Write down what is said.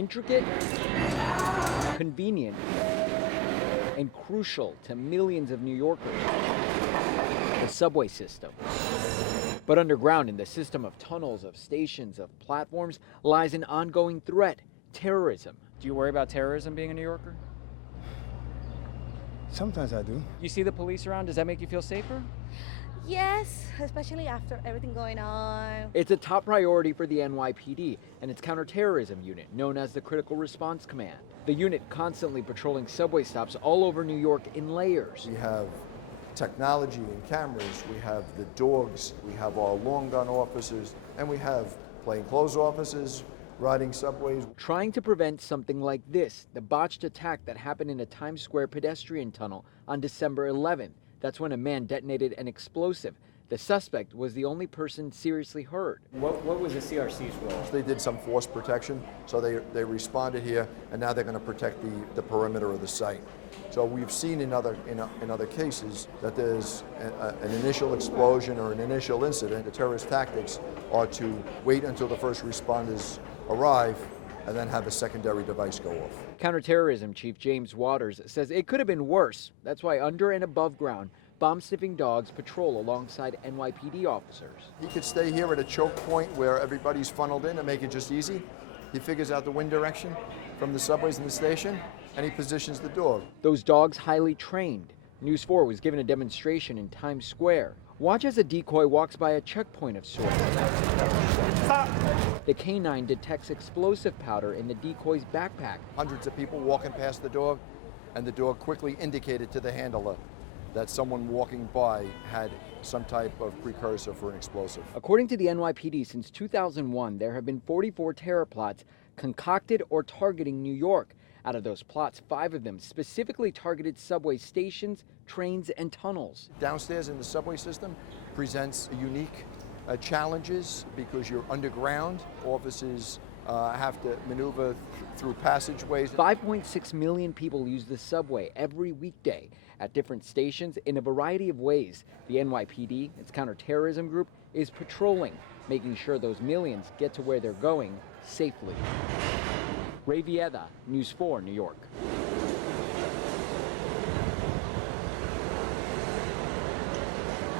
Intricate, convenient, and crucial to millions of New Yorkers, the subway system. But underground, in the system of tunnels, of stations, of platforms, lies an ongoing threat: terrorism. Do you worry about terrorism being a New Yorker? Sometimes I do. You see the police around, does that make you feel safer? Yes, especially after everything going on. It's a top priority for the NYPD and its counterterrorism unit, known as the Critical Response Command. The unit constantly patrolling subway stops all over New York in layers. We have technology and cameras, we have the dogs, we have our long gun officers, and we have plainclothes officers riding subways. Trying to prevent something like this, the botched attack that happened in a Times Square pedestrian tunnel on December 11th. That's when a man detonated an explosive. The suspect was the only person seriously hurt. What was the CRC's role? They did some force protection, so they responded here, and now they're going to protect the perimeter of the site. So we've seen in other cases that there's an initial explosion or an initial incident. The terrorist tactics are to wait until the first responders arrive and then have a secondary device go off. Counterterrorism Chief James Waters says it could have been worse. That's why under and above ground, bomb-sniffing dogs patrol alongside NYPD officers. He could stay here at a choke point where everybody's funneled in and make it just easy. He figures out the wind direction from the subways and the station, and he positions the dog. Those dogs highly trained. News 4 was given a demonstration in Times Square. Watch as a decoy walks by a checkpoint of sorts. The canine detects explosive powder in the decoy's backpack. Hundreds of people walking past the dog, and the dog quickly indicated to the handler that someone walking by had some type of precursor for an explosive. According to the NYPD, since 2001, there have been 44 terror plots concocted or targeting New York. Out of those plots, 5 of them specifically targeted subway stations, trains, and tunnels. Downstairs in the subway system presents unique challenges because you're underground. Officers have to maneuver through passageways. 5.6 million people use the subway every weekday at different stations in a variety of ways. The NYPD, its counterterrorism group, is patrolling, making sure those millions get to where they're going safely. Ray Vieda, News 4, New York.